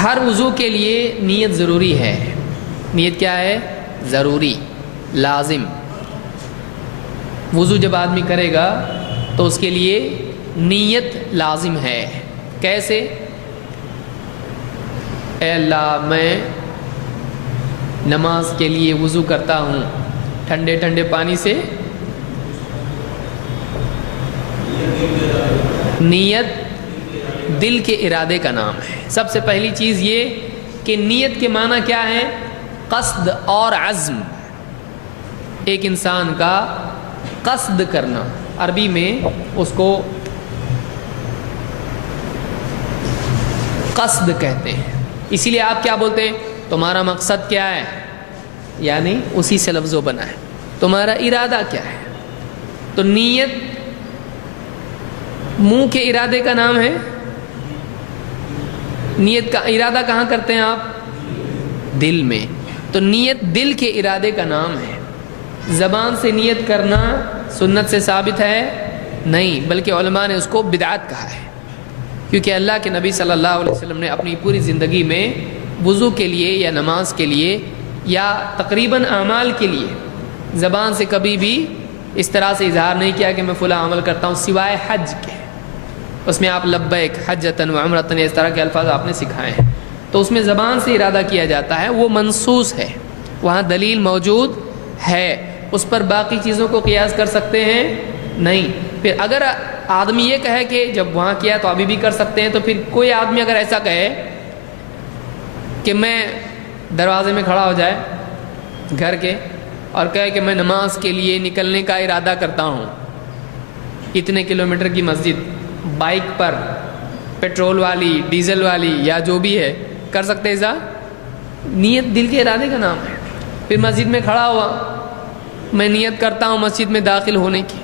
ہر وضو کے لیے نیت ضروری ہے. نیت کیا ہے؟ ضروری، لازم. وضو جب آدمی کرے گا تو اس کے لیے نیت لازم ہے. کیسے؟ اے اللہ میں نماز کے لیے وضو کرتا ہوں ٹھنڈے ٹھنڈے پانی سے. نیت دل کے ارادے کا نام ہے. سب سے پہلی چیز یہ کہ نیت کے معنی کیا ہے؟ قصد اور عزم. ایک انسان کا قصد کرنا، عربی میں اس کو قصد کہتے ہیں. اسی لیے آپ کیا بولتے ہیں؟ تمہارا مقصد کیا ہے، یعنی اسی سے لفظوں بنا ہے. تمہارا ارادہ کیا ہے؟ تو نیت منہ کے ارادے کا نام ہے. نیت کا ارادہ کہاں کرتے ہیں آپ؟ دل میں. تو نیت دل کے ارادے کا نام ہے. زبان سے نیت کرنا سنت سے ثابت ہے نہیں، بلکہ علماء نے اس کو بدعت کہا ہے. کیونکہ اللہ کے نبی صلی اللہ علیہ وسلم نے اپنی پوری زندگی میں وضو کے لیے یا نماز کے لیے یا تقریباً اعمال کے لیے زبان سے کبھی بھی اس طرح سے اظہار نہیں کیا کہ میں فلاں عمل کرتا ہوں، سوائے حج کے. اس میں آپ لبیک حجتن و عمرتن اس طرح کے الفاظ آپ نے سکھائے ہیں. تو اس میں زبان سے ارادہ کیا جاتا ہے، وہ منصوص ہے، وہاں دلیل موجود ہے. اس پر باقی چیزوں کو قیاس کر سکتے ہیں نہیں. پھر اگر آدمی یہ کہے کہ جب وہاں کیا تو ابھی بھی کر سکتے ہیں، تو پھر کوئی آدمی اگر ایسا کہے کہ میں دروازے میں کھڑا ہو جائے گھر کے اور کہے کہ میں نماز کے لیے نکلنے کا ارادہ کرتا ہوں اتنے کلومیٹر کی مسجد، بائک پر، پیٹرول والی، ڈیزل والی یا جو بھی ہے، کر سکتے ایسا؟ نیت دل کے ارادے کا نام ہے. پھر مسجد میں کھڑا ہوا، میں نیت کرتا ہوں مسجد میں داخل ہونے کی،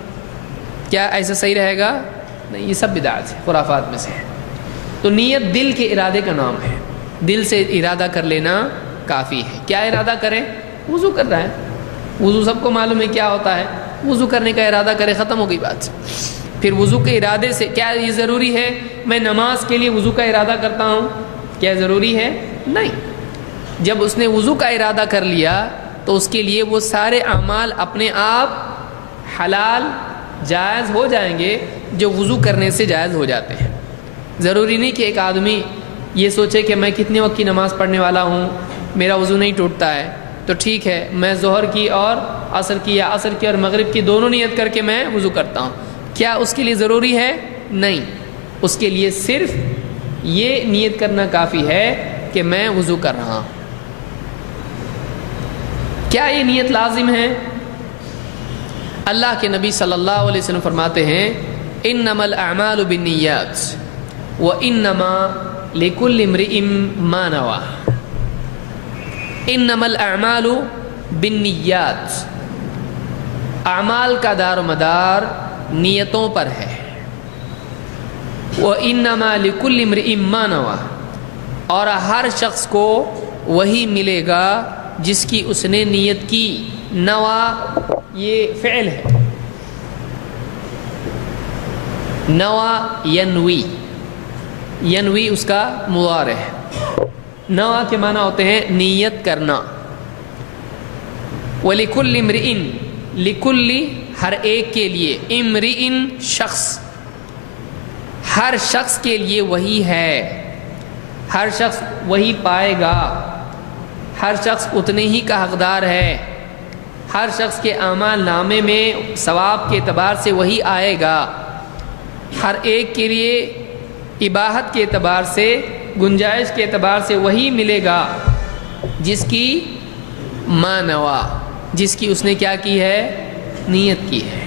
کیا ایسا صحیح رہے گا؟ نہیں، یہ سب بدعت ہے، خرافات میں سے ہے. تو نیت دل کے ارادے کا نام ہے. دل سے ارادہ کر لینا کافی ہے. کیا ارادہ کریں؟ وضو کر رہا ہے، وضو سب کو معلوم ہے کیا ہوتا ہے. وضو کرنے کا ارادہ کرے، ختم ہو گئی بات. پھر وضو کے ارادے سے کیا یہ ضروری ہے میں نماز کے لیے وضو کا ارادہ کرتا ہوں؟ کیا ضروری ہے؟ نہیں. جب اس نے وضو کا ارادہ کر لیا تو اس کے لیے وہ سارے اعمال اپنے آپ حلال جائز ہو جائیں گے جو وضو کرنے سے جائز ہو جاتے ہیں. ضروری نہیں کہ ایک آدمی یہ سوچے کہ میں کتنے وقت کی نماز پڑھنے والا ہوں، میرا وضو نہیں ٹوٹتا ہے تو ٹھیک ہے میں ظہر کی اور عصر کی یا عصر کی اور مغرب کی دونوں نیت کر کے میں وضو کرتا ہوں. کیا اس کے لیے ضروری ہے؟ نہیں. اس کے لیے صرف یہ نیت کرنا کافی ہے کہ میں وضو کر رہا ہوں. کیا یہ نیت لازم ہے؟ اللہ کے نبی صلی اللہ علیہ وسلم فرماتے ہیں انما الاعمال بالنیات وانما لکل امرئ ما نوى. انما الاعمال بالنیات، اعمال کا دار و مدار نیتوں پر ہے. وانما لکل امرئ ما نوى، اور ہر شخص کو وہی ملے گا جس کی اس نے نیت کی. نوا یہ فعل ہے، نوا ینوی، ینوی اس کا مضارع ہے. نوا کے معنی ہوتے ہیں نیت کرنا. وَلِكُلِّ امْرِئٍ، لِكُلِّ ہر ایک کے لیے، امرئن شخص، ہر شخص کے لیے وہی ہے. ہر شخص وہی پائے گا، ہر شخص اتنے ہی کا حقدار ہے. ہر شخص کے اعمال نامے میں ثواب کے اعتبار سے وہی آئے گا. ہر ایک کے لیے اباحت کے اعتبار سے، گنجائش کے اعتبار سے وہی ملے گا جس کی ما نوا، جس کی اس نے کیا کی ہے؟ نیت کی ہے.